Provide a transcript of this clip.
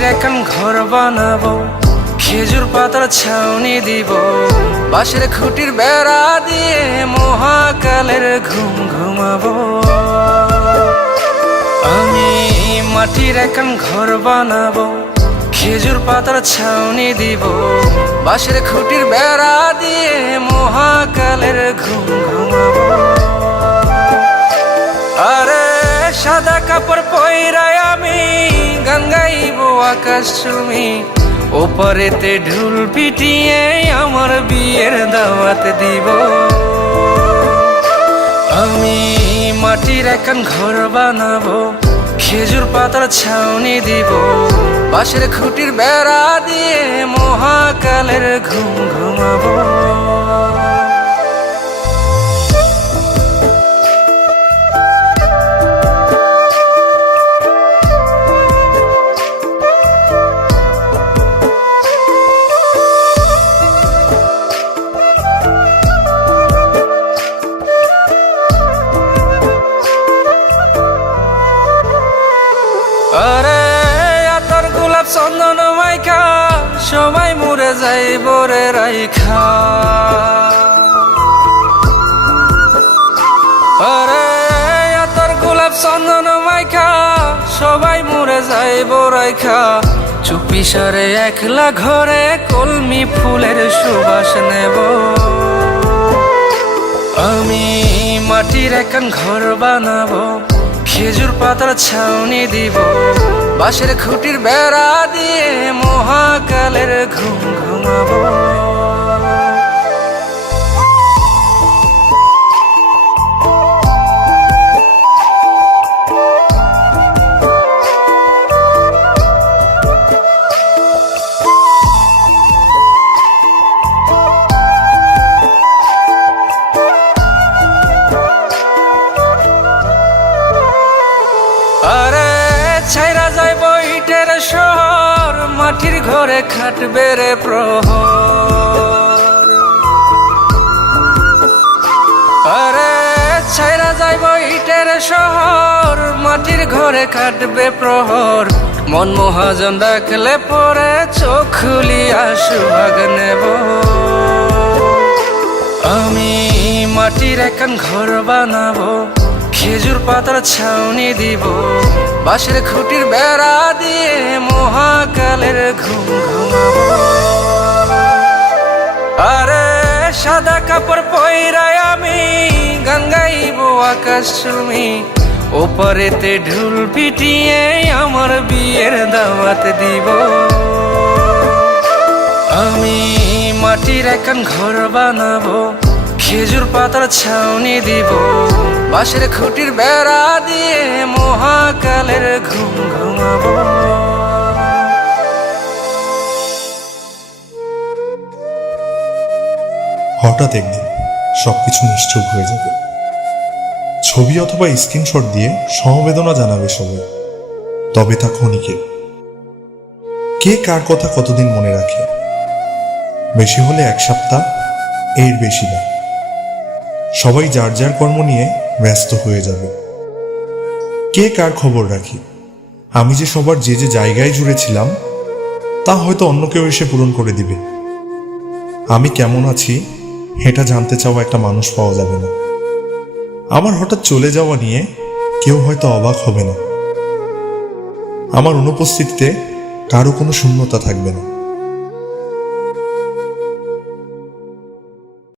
মাটির এখন ঘর বানাবো, খেজুর পাতার ছাউনি দিব, বাঁশের খুঁটির বেড়া দিয়ে মহাকালের ঘুম ঘুমাবো। আমি মাটির এখন ঘর বানাবো, খেজুর পাতার ছাউনি দিব, বাঁশের খুঁটির বেড়া দিয়ে মহাকালের ঘুম ঘুমাবো। আরে সাদা কাপড় পয়রায় আমি গান গাইব আকাশ চুমি, ওপারেতে ঢুল পিটিয়ে আমার বিয়ের দাওয়াত দিব। আমি মাটির এখন ঘর বানাবো, খেজুর পাতার ছাউনি দিব, বাঁশের খুঁটির বেড়া দিয়ে মহাকালের ঘুম ঘুমাবো। আরে আতর গোলাপ চন্দন মাইখা সবাই মরে যাইব রে রাইখা। আরে আতর গোলাপ চন্দন মাইখা সবাই মরে যাইব রাইখা, চুপি সারে একলা ঘরে কলমি ফুলের সুবাস নেব। আমি মাটির এখন ঘর বানাবো, খেজুর পাতার ছাউনি দিব, বাঁশের খুঁটির বেড়া দিয়ে মহাকালের ঘুম ঘুমাবো। আরে ছাইরা যাইব ইটের শহর, মাটির ঘরে খাটবে রে প্রহর। আরে ছাইরা যাইব ইটের শহর, মাটির ঘরে খাটবে প্রহর, মন মহাজন ডাকলে পরে চোখ খুলিয়া সুহাগ নেব। আমি মাটির এখন ঘর বানাবো, খেজুর পাতার ছাউনি দিব, বাঁশের খুঁটির বেড়া দিয়ে মহাকালের ঘুম ঘুমাবো। আরে সাদা কাপড় পয়রায় আমি গান গাইব আকাশ চুমি, ওপারেতে ঢুল পিটিয়ে আমার বিয়ের দাওয়াত দিব। আমি মাটির এখন ঘর বানাবো, খেজুর পাতার ছাউনি দিব, বাঁশের খুঁটির বেড়া দিয়ে মহাকালের ঘুম ঘুমাবো। হঠাৎ একদিন সবকিছু নিশ্চুপ হয়ে যাবে। ছবি অথবা স্ক্রিনশট দিয়ে সমবেদনা জানাবে সবাই, তবে তা ক্ষণিকের। কে কার কথা কতদিন মনে রাখে? বেশি হলে এক সপ্তাহ, এর বেশি না। সবাই যার যার কর্ম নিয়ে ব্যস্ত হয়ে যাবে। কে কার খবর রাখি? আমি যে সবার যে যে জায়গায় জুড়েছিলাম তা হয়তো অন্য কেউ এসে পূরণ করে দিবে। আমি কেমন আছি এটা জানতে চাওয়া একটা মানুষ পাওয়া যাবে না। আমার হঠাৎ চলে যাওয়া নিয়ে কেউ হয়তো অবাক হবে না। আমার অনুপস্থিতিতে কারো কোনো শূন্যতা থাকবে না।